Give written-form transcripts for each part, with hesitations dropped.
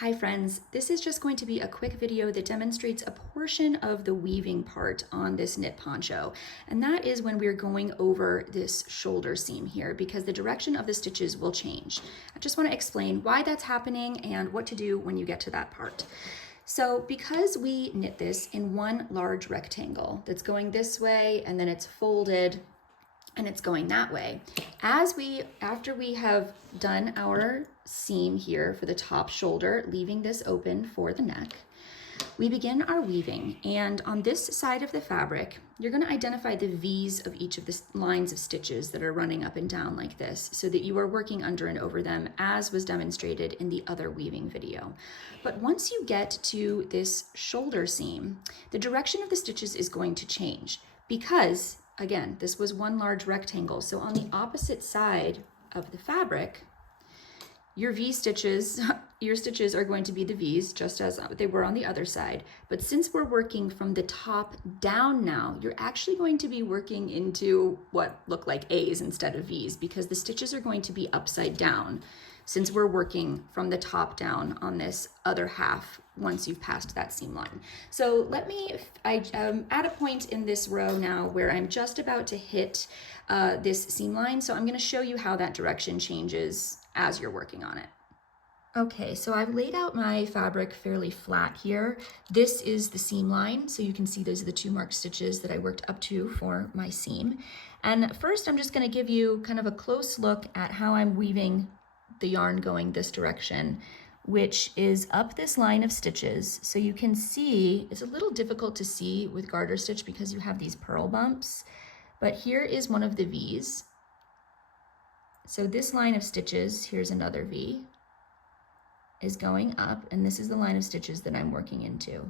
Hi friends, this is just going to be a quick video that demonstrates a portion of the weaving part on this knit poncho. And that is when we're going over this shoulder seam here because the direction of the stitches will change. I just want to explain why that's happening and what to do when you get to that part. So because we knit this in one large rectangle that's going this way and then it's folded and it's going that way. After we have done our seam here for the top shoulder, leaving this open for the neck, we begin our weaving. And on this side of the fabric, you're going to identify the V's of each of the lines of stitches that are running up and down like this so that you are working under and over them as was demonstrated in the other weaving video. But once you get to this shoulder seam, the direction of the stitches is going to change because again, this was one large rectangle. So on the opposite side of the fabric, your stitches are going to be the V's just as they were on the other side. But since we're working from the top down now, you're actually going to be working into what look like A's instead of V's because the stitches are going to be upside down since we're working from the top down on this other half once you've passed that seam line. So I'm at a point in this row now where I'm just about to hit this seam line. So I'm gonna show you how that direction changes as you're working on it. Okay, so I've laid out my fabric fairly flat here. This is the seam line. So you can see those are the two marked stitches that I worked up to for my seam. And first I'm just gonna give you kind of a close look at how I'm weaving the yarn going this direction, which is up this line of stitches. So you can see, it's a little difficult to see with garter stitch because you have these purl bumps, but here is one of the V's. So this line of stitches, here's another V, is going up, and this is the line of stitches that I'm working into.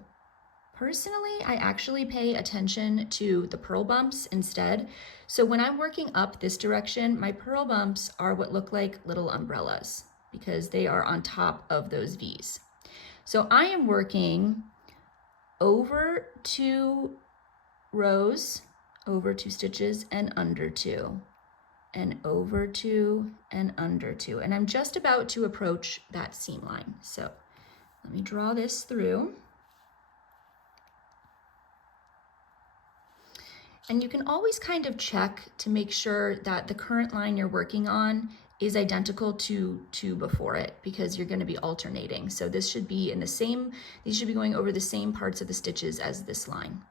Personally, I actually pay attention to the purl bumps instead. So when I'm working up this direction, my purl bumps are what look like little umbrellas because they are on top of those V's. So I am working over 2 rows, over 2 stitches and under 2, and over 2 and under 2. And I'm just about to approach that seam line. So let me draw this through. And you can always kind of check to make sure that the current line you're working on is identical to before it because you're going to be alternating. So this should be these should be going over the same parts of the stitches as this line.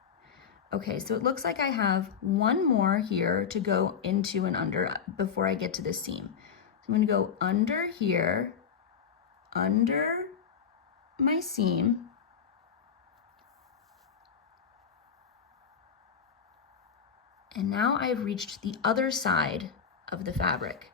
Okay, so it looks like I have one more here to go into and under before I get to this seam. So I'm going to go under here, under my seam, and now I've reached the other side of the fabric.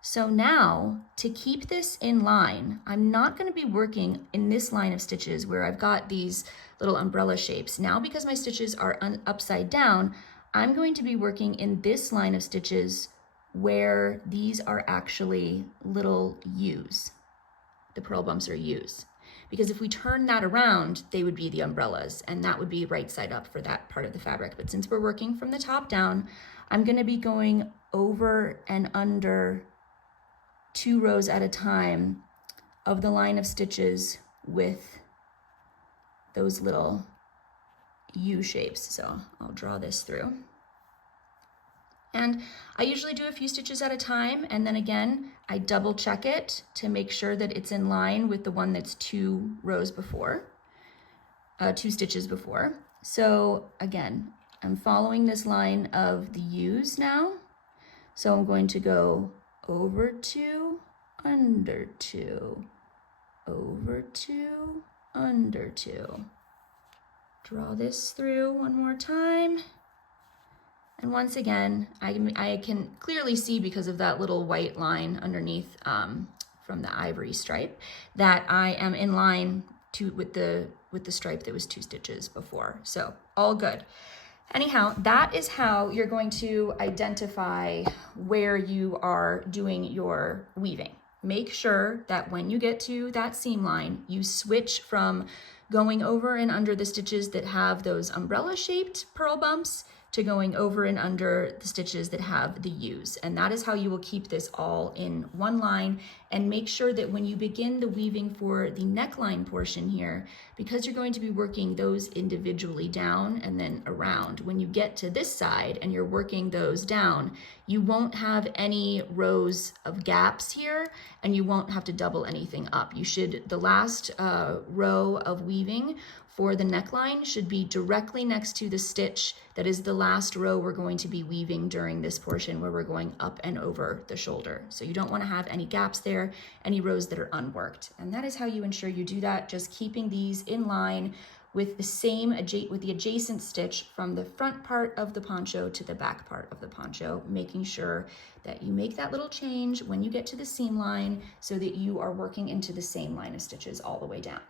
So now to keep this in line, I'm not going to be working in this line of stitches where I've got these little umbrella shapes. Now because my stitches are upside down, I'm going to be working in this line of stitches where these are actually little U's. The purl bumps are U's. Because if we turn that around, they would be the umbrellas, and that would be right side up for that part of the fabric. But since we're working from the top down, I'm going to be going over and under 2 rows at a time of the line of stitches with those little U shapes. So I'll draw this through. And I usually do a few stitches at a time, and then again, I double check it to make sure that it's in line with the one that's 2 stitches before. So again, I'm following this line of the U's now. So I'm going to go over 2, under 2, over 2, under 2. Draw this through one more time. And once again, I can clearly see because of that little white line underneath from the ivory stripe that I am in line with the stripe that was 2 stitches before. So all good. Anyhow, that is how you're going to identify where you are doing your weaving. Make sure that when you get to that seam line, you switch from going over and under the stitches that have those umbrella-shaped purl bumps to going over and under the stitches that have the U's. And that is how you will keep this all in one line, and make sure that when you begin the weaving for the neckline portion here, because you're going to be working those individually down and then around, when you get to this side and you're working those down, you won't have any rows of gaps here, and you won't have to double anything up. You should, the last row of weaving for the neckline should be directly next to the stitch that is the last row we're going to be weaving during this portion where we're going up and over the shoulder. So you don't want to have any gaps there, any rows that are unworked. And that is how you ensure you do that, just keeping these in line with the same, with the adjacent stitch from the front part of the poncho to the back part of the poncho, making sure that you make that little change when you get to the seam line so that you are working into the same line of stitches all the way down.